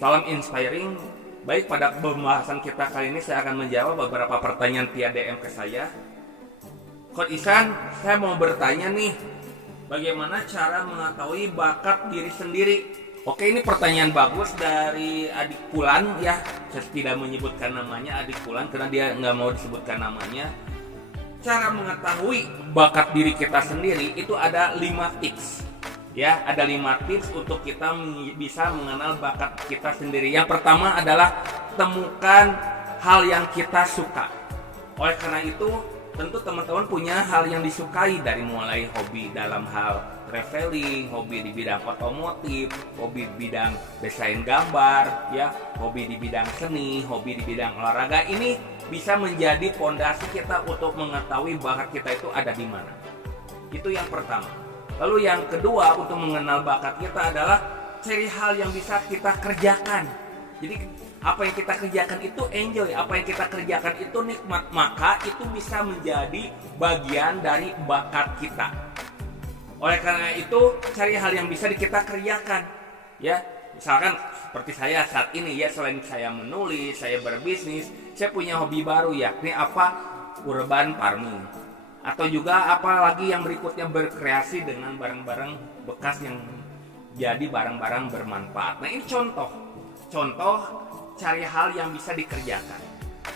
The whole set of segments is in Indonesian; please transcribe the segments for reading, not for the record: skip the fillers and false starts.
Salam inspiring. Baik, pada pembahasan kita kali ini saya akan menjawab beberapa pertanyaan via DM ke saya. Coach Ihsan, saya mau bertanya nih, bagaimana cara mengetahui bakat diri sendiri? Oke, ini pertanyaan bagus dari adik Pulan ya. Saya tidak menyebutkan namanya, adik Pulan, karena dia nggak mau disebutkan namanya. Cara mengetahui bakat diri kita sendiri itu ada 5 tips. Ya, ada 5 tips untuk kita bisa mengenal bakat kita sendiri. Yang pertama adalah temukan hal yang kita suka. Oleh karena itu, tentu teman-teman punya hal yang disukai, dari mulai hobi dalam hal traveling, hobi di bidang otomotif, hobi di bidang desain gambar, ya, hobi di bidang seni, hobi di bidang olahraga. Ini bisa menjadi fondasi kita untuk mengetahui bakat kita itu ada di mana. Itu yang pertama. Lalu yang kedua, untuk mengenal bakat kita adalah cari hal yang bisa kita kerjakan. Jadi apa yang kita kerjakan itu enjoy, apa yang kita kerjakan itu nikmat, maka itu bisa menjadi bagian dari bakat kita. Oleh karena itu, cari hal yang bisa kita kerjakan. Ya, misalkan seperti saya saat ini ya, selain saya menulis, saya berbisnis, saya punya hobi baru, yakni apa? Urban farming. Atau juga apa lagi yang berikutnya, berkreasi dengan barang-barang bekas yang jadi barang-barang bermanfaat. Nah, ini contoh cari hal yang bisa dikerjakan.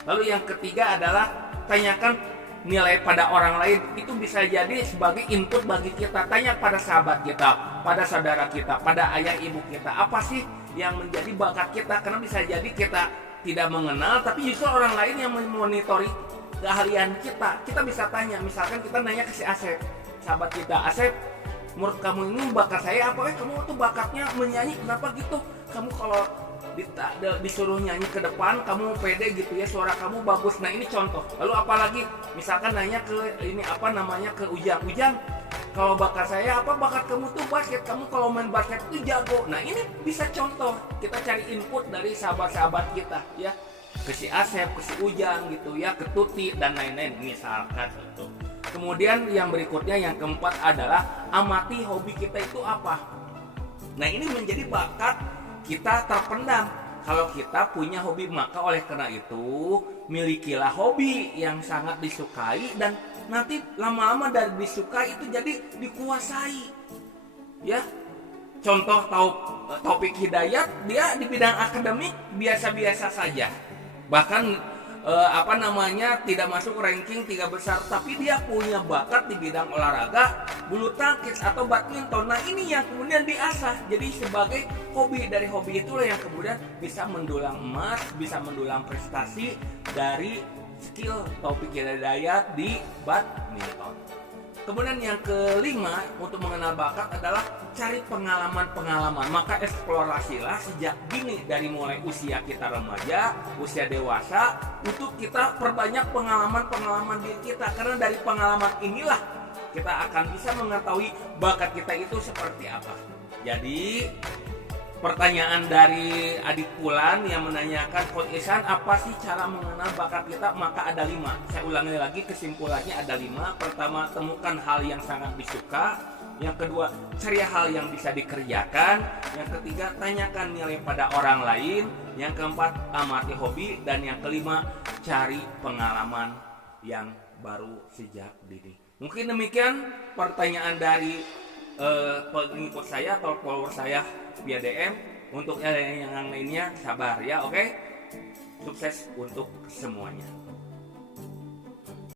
Lalu yang ketiga adalah tanyakan nilai pada orang lain. Itu bisa jadi sebagai input bagi kita. Tanya pada sahabat kita, pada saudara kita, pada ayah ibu kita, apa sih yang menjadi bakat kita. Karena bisa jadi kita tidak mengenal, tapi justru orang lain yang memonitori keahlian kita. Kita bisa tanya, misalkan kita nanya ke si Asep, sahabat kita, Asep, menurut kamu ini bakat saya apa? Kamu tuh bakatnya menyanyi, kenapa gitu? Kamu kalau disuruh nyanyi ke depan, kamu pede gitu ya, suara kamu bagus. Nah, ini contoh. Lalu apalagi, misalkan nanya ke ini apa namanya, ke Ujang, kalau bakat saya apa? Bakat kamu tuh basket, kamu kalau main basket itu jago. Nah, ini bisa contoh. Kita cari input dari sahabat-sahabat kita ya, ke si Asep, ke si Ujang gitu ya, ke Tuti dan lain-lain misalkan itu. Kemudian yang berikutnya, yang keempat adalah amati hobi kita itu apa. Nah, ini menjadi bakat kita terpendam. Kalau kita punya hobi, maka oleh karena itu milikilah hobi yang sangat disukai, dan nanti lama-lama dari disukai itu jadi dikuasai. Ya, contoh Taufik Hidayat, dia di bidang akademik biasa-biasa saja. Bahkan tidak masuk ranking 3 besar, tapi dia punya bakat di bidang olahraga bulu tangkis atau badminton. Nah, ini yang kemudian diasah jadi sebagai hobi. Dari hobi itulah yang kemudian bisa mendulang emas, bisa mendulang prestasi dari skill Taufik Hidayat di badminton. Kemudian yang kelima, untuk mengenal bakat adalah cari pengalaman-pengalaman. Maka eksplorasilah sejak dini, dari mulai usia kita remaja, usia dewasa, untuk kita perbanyak pengalaman-pengalaman diri kita. Karena dari pengalaman inilah kita akan bisa mengetahui bakat kita itu seperti apa. Jadi pertanyaan dari adik Pulan yang menanyakan, Coach Ihsan, apa sih cara mengenal bakat kita? Maka ada 5. Saya ulangi lagi, kesimpulannya ada 5. Pertama, temukan hal yang sangat disuka. Yang kedua, cari hal yang bisa dikerjakan. Yang ketiga, tanyakan nilai pada orang lain. Yang keempat, amati hobi. Dan yang kelima, cari pengalaman yang baru sejak dini. Mungkin demikian pertanyaan dari pengikut saya atau follower saya via DM. Untuk yang lainnya sabar ya, oke? Sukses untuk semuanya.